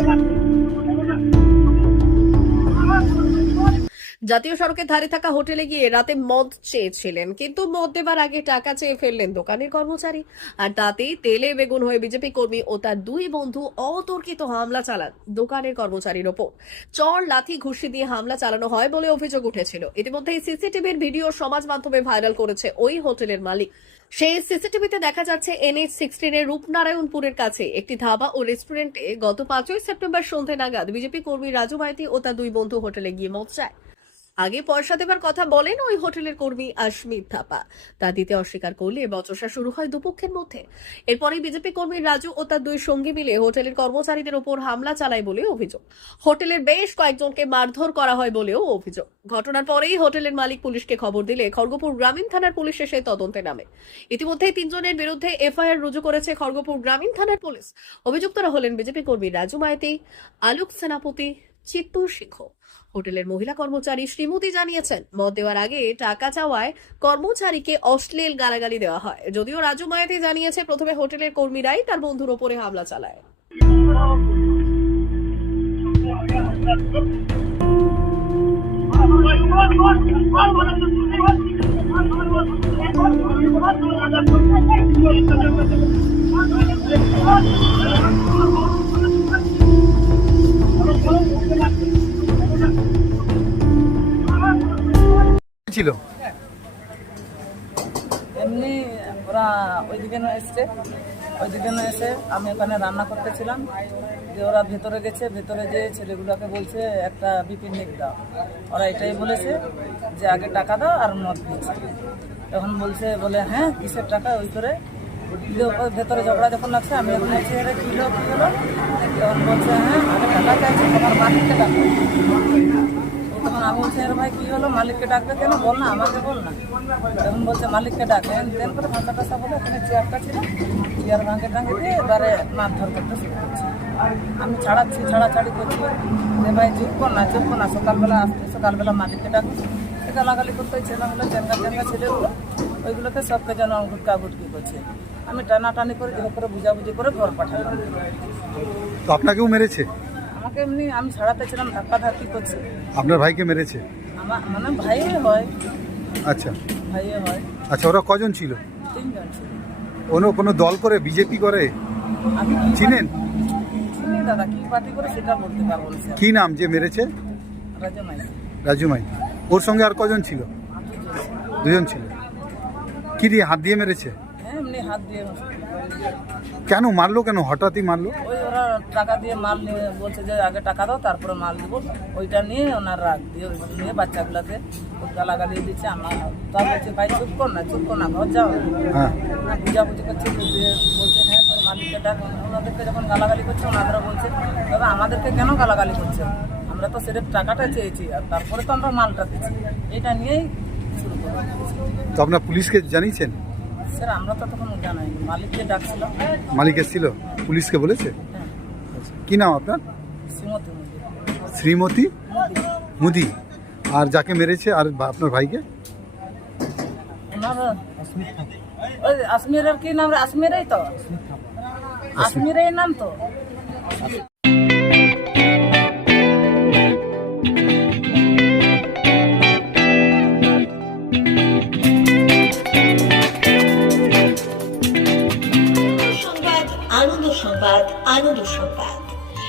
Thank you. জাতীয় সড়কের ধারে থাকা হোটেলে গিয়ে রাতে মদ চেয়েছিলেন, কিন্তু মদ দেবার আগে টাকা চেয়ে ফেললেন দোকানের কর্মচারী। আর তাতেই তেলে বেগুন হয়ে বিজেপি কর্মী ও তার দুই বন্ধু অতর্কিত হামলা চালান দোকানের কর্মচারীর ওপর। চর লাথি ঘুষি দিয়ে হামলা চালানো হয় বলে অভিযোগ উঠেছিল। ইতিমধ্যেই সিসিটিভির ভিডিও সমাজ মাধ্যমে ভাইরাল করেছে ওই হোটেলের মালিক। সেই সিসিটিভিতে দেখা যাচ্ছে, এনএইচ সিক্সটিনের রূপনারায়ণপুরের কাছে একটি ধাবা ও রেস্টুরেন্টে গত পাঁচই সেপ্টেম্বর সন্ধে নাগাদ বিজেপি কর্মী রাজু মাইতি ও তার দুই বন্ধু হোটেলে গিয়ে মদ চায়। আগে পয়সা দেবার কথা বলেন ওই হোটেলের কর্মী আশমিত থাপা। তা দিতে অস্বীকার করলে বচসা শুরু হয় দুপক্ষের মধ্যে। এরপরই বিজেপি কর্মী রাজু ও তার দুই সঙ্গী মিলে হোটেলের কর্মচারীদের ওপর হামলা চালায় বলে অভিযোগ। হোটেলের বেশ কয়েকজনকে মারধর করা হয় বলেও অভিযোগ। ঘটনার পরেই হোটেলের মালিক পুলিশকে খবর দিলে খড়গপুর গ্রামীণ থানার পুলিশ এসে তদন্তে নামে। ইতিমধ্যেই তিনজনের বিরুদ্ধে এফআইআর রুজু করেছে খড়গপুর গ্রামীণ থানার পুলিশ। অভিযুক্তরা হলেন বিজেপি কর্মী রাজু মাইতি আলোক সেনাপতি চিত্তুর সিংহ হোটেলের মহিলা কর্মচারী শ্রীমতী জানিয়েছেন মদ দেওয়ার আগে টাকা চাওয়ায় কর্মচারীকে অশ্লীল গালাগালি দেওয়া হয়। যদিও রাজু মায়াতি জানিয়েছে, প্রথমে হোটেলের কর্মীরাই তার বন্ধুর ওপরে হামলা চালায়। ছিল এমনি ওরা ওইদিকে না এসছে। ওইদিকে না এসে আমি ওখানে রান্না করতেছিলাম যে ওরা ভেতরে গেছে, ভেতরে যে ছেলেগুলোকে বলছে, একটা পিকনিক দাও। ওরা এটাই বলেছে যে, আগে টাকা দাও আর মদ দিচ্ছে তখন বলছে, বলে হ্যাঁ কিসের টাকা ওই করে? ভেতরে ঝগড়া যখন লাগছে আমি এখন বলছি আরে কী হলো তখন বলছে হ্যাঁ আগে টাকা চাইছে, তোমার মালিককে ডাকো তখন আমি বলছি, আরে ভাই, কী হলো? মালিককে ডাকবে কেন? বল না, আমাকে বল না। তখন বলছে, মালিককে ডাকে। দেন করে ভাষা টাষা বলে ওখানে চেয়ারটা ছিল চেয়ার ভাঙে টাঙে দিয়ে এবারে মারধর করতে শুরু করছে আমি ছাড়াচ্ছি, ছাড়াছাড়ি করছি। যে ভাই চুপ কর না চুপ কর না, সকালবেলা আসতে সকালবেলা মালিককে ডাকো। সে গালাগালি করতে ছেলেগুলো চ্যাঙ্গা চ্যাঙ্গা ছেলেগুলো, ওইগুলোকে সবকে যেন গুটকা গুটকি করছে। আমি টানাটানি করে যে করে বুঝাবুঝি করে ঘর পাঠালাম। তো আপনাকেও মেরেছে? আমাকে এমনি আমি ছাড়াতে ছিলাম ধাক্কা ধাক্কি করছে। আপনার ভাইকে মেরেছে? আমার মানে ভাইয়ে হয়। আচ্ছা। ভাইয়ে হয়। আচ্ছা ওরা কজন ছিল? তিনজন ছিল। কোনো কোনো দল করে বিজেপি করে? আমি কি চিনেন? চিনি দাদা কি পার্টি করে সেটা বলতে পারব না স্যার। কি নাম যে মেরেছে? রাজা মাই রাজু মাই ওর সঙ্গে আর কজন ছিল? দুজন ছিল। কি দিয়ে হাত দিয়ে মেরেছে? হ্যাঁ এমনি হাত দিয়ে কেন মারলো কেন? হঠাৎই মারলো? ওই ওরা টাকা দিয়ে মাল নিয়ে বলছে যে আগে টাকা দাও তারপরে মাল দেবো ওইটা নিয়ে ওনার রাগ দিয়ে নিয়ে বাচ্চাগুলোকে গালাগালি দিচ্ছে আমার তা বলছে ভাই চুপ কর না চুপ কর না ঘর যাও। হ্যাঁ। না বুঝাবুঝি করছে বলছে হ্যাঁ তোর মালিককে ডাক। ওনাদেরকে যখন গালাগালি করছে বলছে দাদা আমাদেরকে কেন গালাগালি করছে? আমরা তো সেটা টাকাটা চেয়েছি আর তারপরে তো আমরা মালটা দিচ্ছি। এটা নিয়েই শুরু করে তো আপনার পুলিশকে জানিয়েছেন? স্যার আমরা তো তখন জানাই মালিককে ডাকছিলাম। মালিক এসেছিল? পুলিশকে বলেছে? হ্যাঁ কি নাম আপনার? শ্রীমতী মোদি। আর যাকে মেরেছে আর আপনার ভাইকে? ওই আসমিরের কি নাম আসমিরাই তো? আসমিরাই নাম তো?